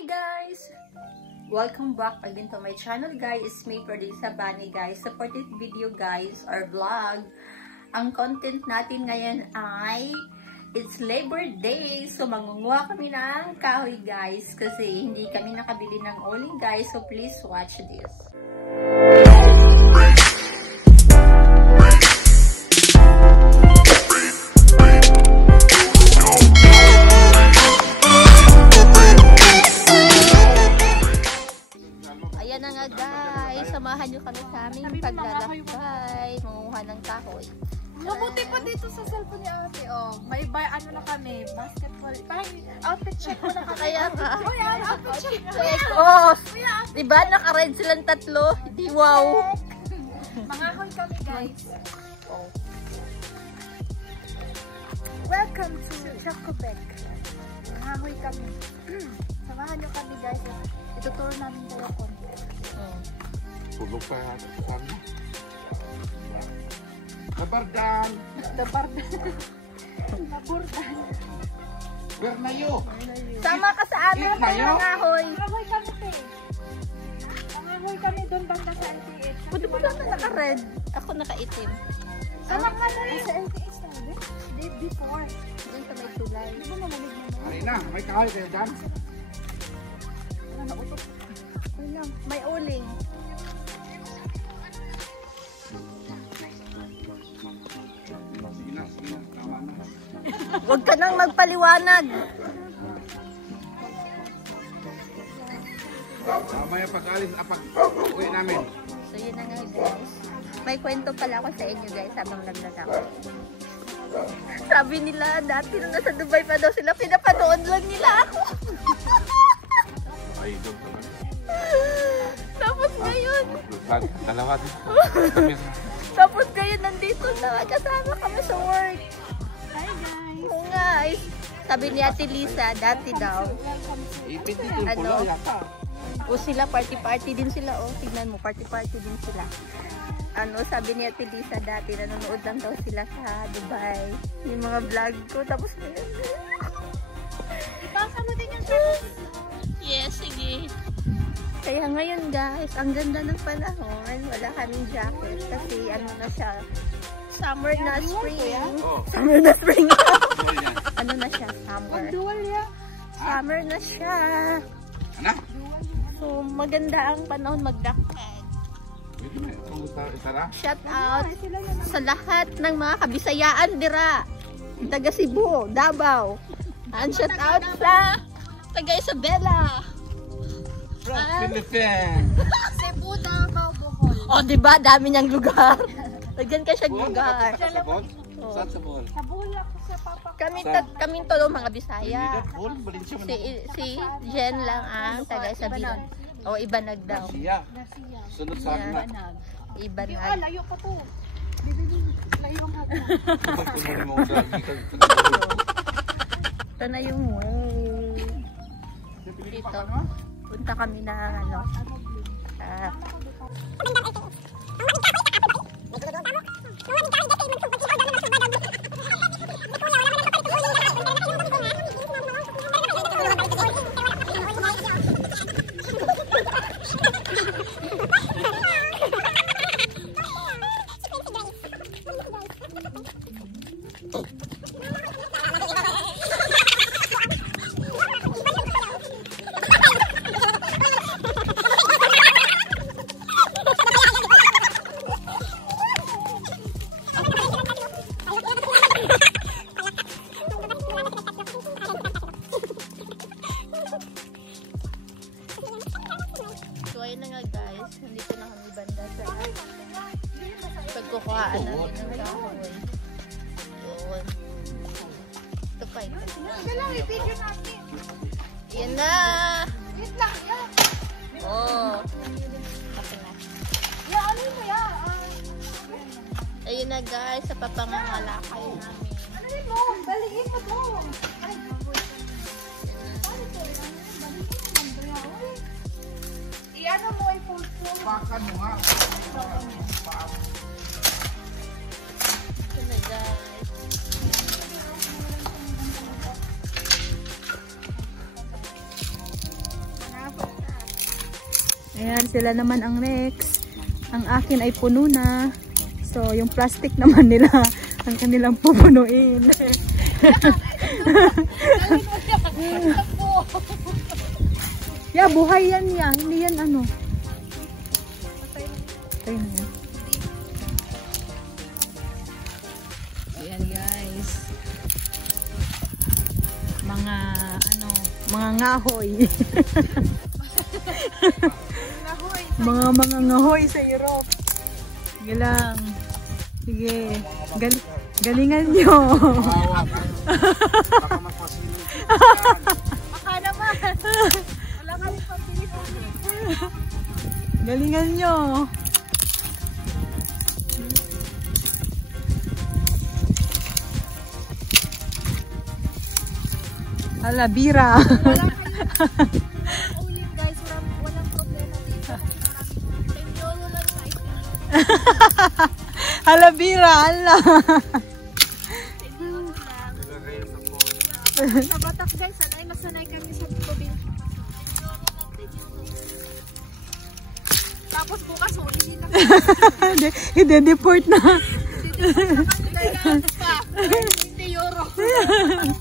Hi guys! Welcome back again to my channel guys. It's me, Producer Bunny guys. Supported video guys or vlog. Ang content natin ngayon ay it's Labor Day. So mangunguha kami ng kahoy guys kasi hindi kami nakabili ng uling guys. So please watch this. Ayan na nga guys, samahan nyo kami sa aming paglalakbay, manguha ng kahoy. Mabuti pa dito sa cellphone ni ate, oh. May ano na kami, basketball. Parang outfit check mo na kami. Kaya nga. Oh, yan, outfit check. Oh, diba naka-red silang tatlo? Di wow. Mangahoy kami guys. Oh. Welcome to Chocobek. Mangahoy kami. Samahan nyo kami guys. Ituturo namin kayo konti. Tulog pa yan sa sana. Nabardan! Nabardan. Naburdan. Bernayo! Sama ka sa amin Ikaw? mangahoy. Mangahoy kami te. Mangahoy kami doon banda sa LTH. Buti mo lang naka-red. Ako naka-itim. Sama ka na rin. Sa LTH na rin? Day before. Doon sa may tulay. Di ba malamig naman? Ay na, may kahoy kayo dyan. Nautot. May uling. Sige na, tama na. Huwag ka nang magpaliwanag. Tama yung pag-alis, pag-uwi namin. So yun na nga guys. May kwento pala ako sa inyo guys habang naglalako. Sabi nila dati nung nasa Dubai pa daw sila, pinapanood lang nila ako. Ay, doon naman. Tapos ngayon, Dalawa din. tapos ngayon nandito na kasama kami sa work. Hi guys. Oo guys. Sabi ni Ate Lisa, dati daw. Ipit dito yung Ano? pulo yata. O sila, party-party din sila. O, tignan mo, party-party din sila. Ano, sabi ni Ate Lisa dati, nanonood lang daw sila sa Dubai. Yung mga vlog ko, tapos ngayon. Ipasa mo din yung sagot. Yes, sige. Kaya ngayon guys, ang ganda ng panahon. Wala kaming jacket kasi ano na siya, summer na spring. Oh. Summer na spring. Ano na siya, summer. Dual ya. Summer na siya. Ano? So maganda ang panahon mag-jacket. Pwede na, kung isara. Shout out sa lahat ng mga kabisayaan dira. Taga Cebu, Davao. And shout out sa taga Isabela. From Philippines. Cebu, Davao, Bohol. O, diba? Dami niyang lugar. Lagyan ka siyang lugar. Sabon? Oh. Saan sabon? Sa Bohol ako sa papa. Kaming tolo mga Bisaya. Full, balin siya. Si Jen lang ang taga Isabela. O, Ibanag daw. Siya. Garcia. Sunod sa akin na. Yung Ibanag. layo pa to. Bibili. Layo ang hagdan. Pagkunin mo sa Ito na yung way. Dito. Punta kami na ano. So ayun na nga guys, nandito na kami banda sa pagkukuhaan namin ng kahoy. Yun. Ito pa ito. Sige lang, i-video natin. Yan na! Wait lang, ya. Oh. Okay na. Ya, ano mo ya? Ayun na guys, sa papangangalakay namin. Ano yun mo? Baliin mo to. Ay, iyan mo ay full flow. Pakan mo nga. Ito na guys. Ayan, sila naman ang next. Ang akin ay puno na. So, yung plastic naman nila, ang kanilang pupunuin. Yeah, buhay yan niya. Hindi yan ano. Patay na yan. Ayan guys. Mga ano, mga ngahoy. mga ngahoy sa Europe. Sige lang. Sige. Galingan nyo. Baka magpasilip. Baka naman. Wala kami pagpilit. Galingan nyo. Ala, bira. Ulit guys, walang problema dito. Tenyolo lang size na. Ala, bira. Ala. Tenyolo lang. Sa Batak guys, nasanay kami sa probinsya. Tenyolo lang, tenyolo. Tapos bukas ulit na kami. Ide-deport na. Hindi euro.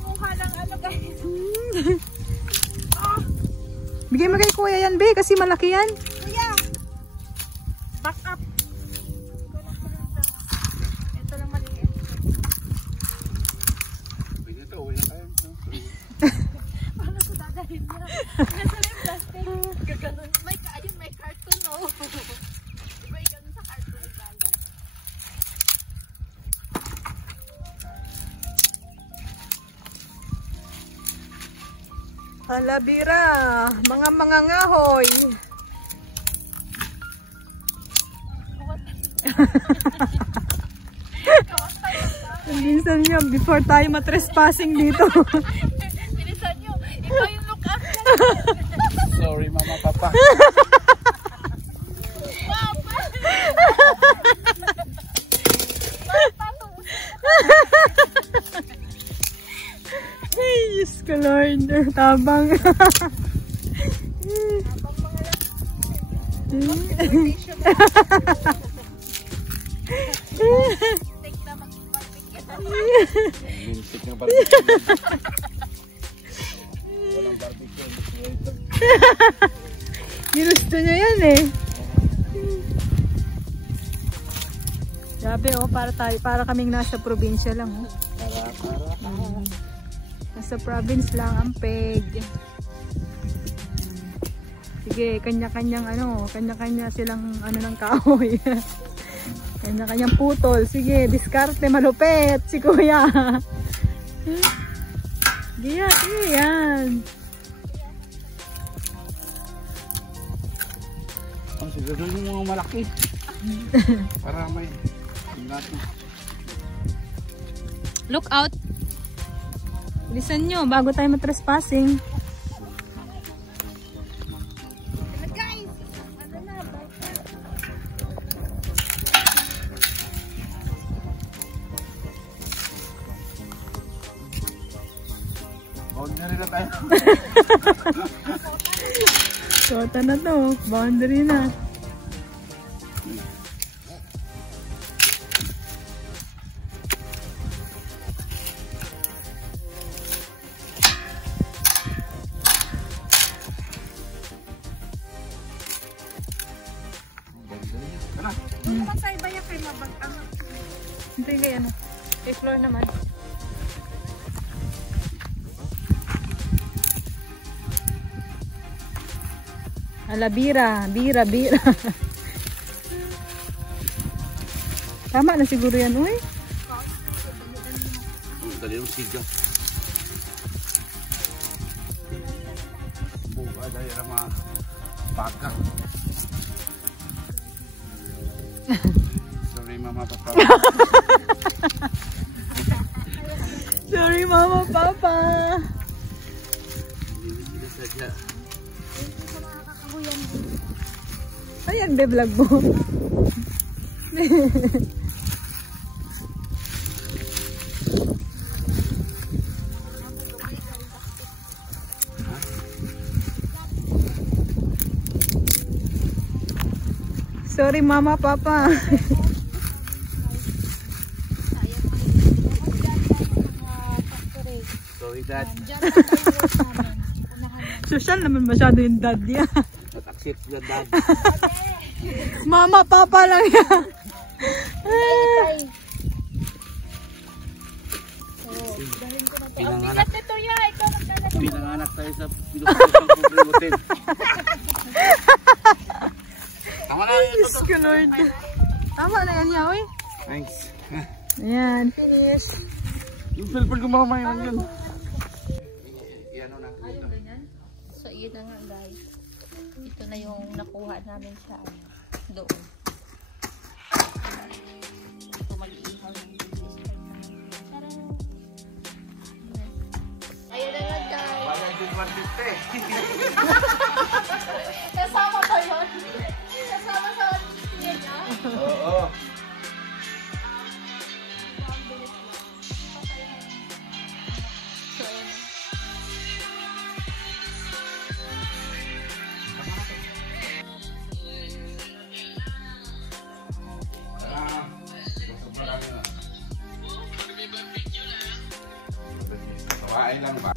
Mukha ng ano guys. Bigay mo kay kuya yan, be, kasi malaki yan. Kuya! Back up. Ito lang maliit. Pwede ito, uwi na tayo. Paano ko dadahin niya? Nasa lang yung plastic. Gaganon. Ayun, may cartoon, no? Diba yung ganun sa cartoon? Hala, bira. Mga ngahoy. Minsan nyo, before tayo matrespassing dito. Bilisan nyo. Ikaw yung look up. Sorry, mama, papa. Ay, Diyos ko Lord. Tabang. Mintik ng barbecue. Walang barbecue. Ginusto nyo yan eh. Sabi oh, para kaming nasa probinsya lang oh. Nasa province lang ang peg. Sige, kanya-kanyang ano, kanya-kanya silang ano ng kahoy. Kanya-kanyang putol. Sige, diskarte malupet si kuya. Sige yan. Oh, siguro yung mga malaki. Para may natin. Look out. Bilisan nyo bago tayo matrespassing. Guys! Ano na ba? Boundary na tayo. Kota na to. Boundary na. Naman sa iba yan kayo mabag-ang. Hindi kay ano. Kay floor naman. Ala, bira. Tama na siguro yan, uy. Dali yung siga. Buka dahil ang mga baka. Sorry, mama, papa. Sorry, mama, papa. Hindi na sadya. Ayan, be, vlog mo. Sorry mama, papa. Sorry, Dad. Social naman masyado yung dad niya. Not accept your dad. Mama, papa lang yan. Pinanganak. Ito ya, ikaw magdala. Pinanganak tayo sa pinupasok ng hotel. Tama na yun. Diyos ko, Lord. Tama na yan, Yaoy. Thanks. Ayan, finish. Yung cellphone ko mamaya lang yun. Yan o na. So, yun na nga guys. Ito na yung nakuha namin sa doon. Ito mag-ihaw ng business. Ayun na nga guys. Bayan din 150. Kasama ko yun. Kasama sa 150 niya. Oo. So, ayun na. Kawain lang ba?